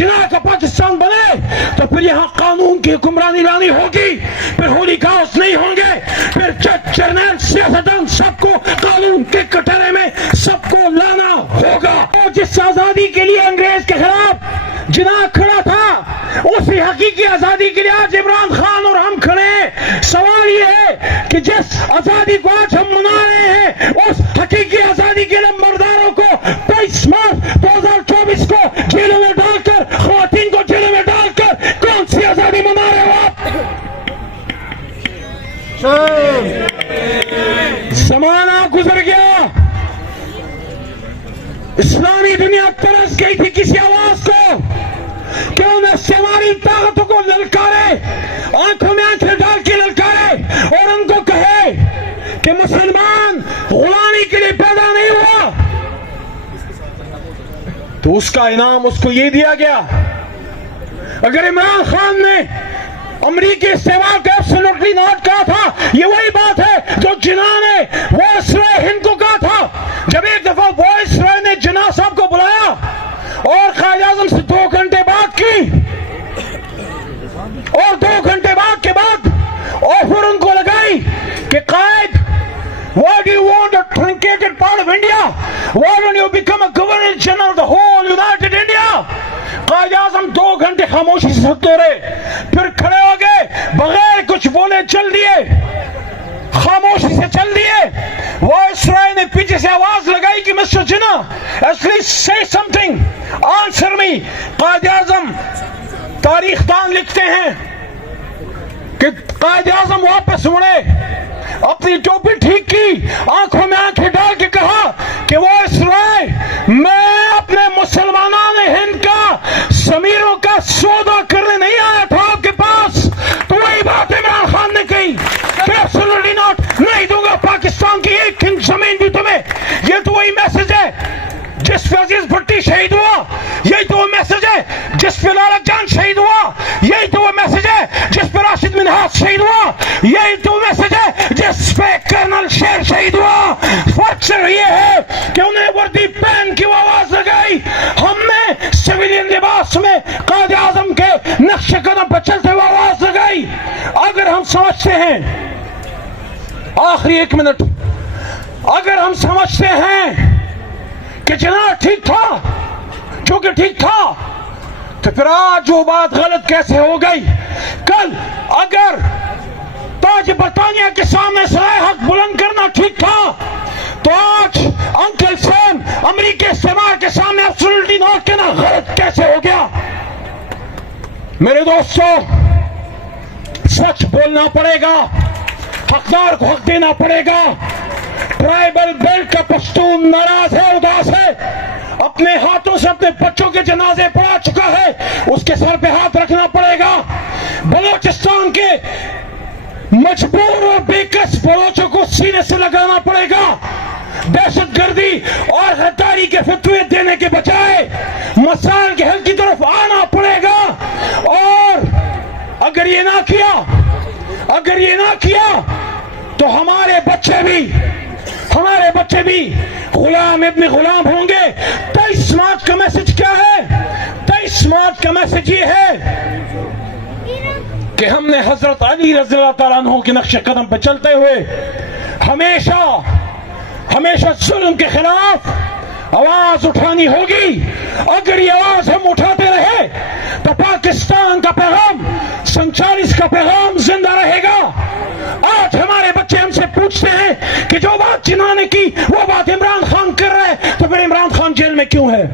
जिना का पाकिस्तान बने तो फिर यहाँ कानून की हुक्मरानी लानी होगी, फिर होली काउस नहीं होंगे, फिर जर्नल सियासतदान सबको कानून के कटोरे में सबको लाना होगा। तो जिस आजादी के लिए अंग्रेज के खिलाफ जिना खड़ा था, उसी हकीकी आजादी के लिए आज इमरान खान और हम खड़े हैं। सवाल ये है कि जिस आजादी को आज हम मना रहे हैं, उस हकीकी आजादी के लिए मर्दारों को 23 मार्च 2024 को जेलों में डालकर, ख्वातीन को जेलों में डालकर कौन सी आजादी मना रहे हो आप? जमाना गुजर गया, इस्लामी दुनिया तरस गई थी किसी आवाज को, क्यों न से हमारी ताकतों को ललकारे, आंखों में आंखें डाल के ललकारे और उनको कहे कि मुसलमान गुलामी के लिए पैदा नहीं हुआ। तो उसका इनाम उसको ये दिया गया। अगर इमरान खान ने अमरीकी इस्तेमाल को एब्सोल्युटली नॉट कहा था, ये वही बात है जो जिना ने वायसराय हिंद को कहा था। जब एक दफा वायसराय ने जिना साहब को बुलाया और कायद आजम से 2 घंटे बात की, और 2 घंटे बाद के बाद ऑफर उनको लगाई कि कायद, why do you want a truncated part of India? Why don't you become a governor general of the whole United India? कायद आजम 2 घंटे खामोशी से सुनते रहे, फिर खड़े हो गए, बगैर कुछ बोले चल दिए, खामोशी से चल दिए। वायसराय ने पीछे से आवाज लगाई कि mister Jinnah, at least say something, answer me। कायद आजम तारीख दान लिखते हैं कि कायद आजम वापस मुड़े, अपनी टोपी ठीक की, आंखों में आंखें डाल के कहा कि वायसराय, मैं अपने मुसलमानान हिंद का समीरों का सौदा करने नहीं आया था आपके पास। तो वही बात इमरान खान ने कही कि एब्सोल्युटली नॉट, नहीं दूंगा पाकिस्तान की एक इंच जमीन भी तुम्हें। ये तो वही मैसेज है जिस पे अजीज भट्टी शहीद हुआ, यही तो वो मैसेज है जिस पे लालच जान शहीद हुआ, यही तो वो मैसेज है जिस पे राशिद मिन्हाज शहीद हुआ, यही तो मैसेज है जिस पे कर्नल शेर शहीद हुआ। फर्क सिर्फ ये है कि उन्हें वर्दी पहन की आवाज लगाई, हमने सिविलियन लिबास में कायद आजम के नक्शे कदम पर चलते हुए आवाज लगाई। अगर हम समझते हैं, आखिरी 1 मिनट, अगर हम समझते हैं कि जिना ठीक था, क्योंकि ठीक था, तो फिर आज वो बात गलत कैसे हो गई? कल अगर ताज बरतानिया के सामने सराय हक बुलंद करना ठीक था, तो आज अंकल सैम अमेरिकी इस्तेमाल के सामने एब्सोल्युटली नॉट कहना गलत कैसे हो गया? मेरे दोस्तों, सच बोलना पड़ेगा, हकदार को हक देना पड़ेगा। ट्राइबल बेल्ट का पश्तून नाराज है, उदास है, अपने हाथों से अपने बच्चों के जनाजे पड़ा चुका है, उसके सर पे हाथ रखना पड़ेगा। बलोचिस्तान के मजबूर और बेकस बलोचों को सीने से लगाना पड़ेगा। दहशतगर्दी और गद्दारी के फतवे देने के बजाय मसाइल के हल की तरफ आना पड़ेगा। और अगर ये ना किया तो हमारे बच्चे भी गुलाम इब्न गुलाम होंगे। 23 मार्च का मैसेज क्या है? 23 मार्च का मैसेज ये है कि हमने हजरत अली रज़ी अल्लाह तआला अन्हु के नक्शे कदम पर चलते हुए हमेशा जुल्म के खिलाफ आवाज उठानी होगी। अगर ये आवाज हम उठाते रहे तो पाकिस्तान का पैगाम, 47 का पैगाम जिंदा रहेगा। आज हमारे बच्चे हमसे पूछते हैं कि जो बात जिना ने की वो बात इमरान खान कर रहा है, तो फिर इमरान खान जेल में क्यों है?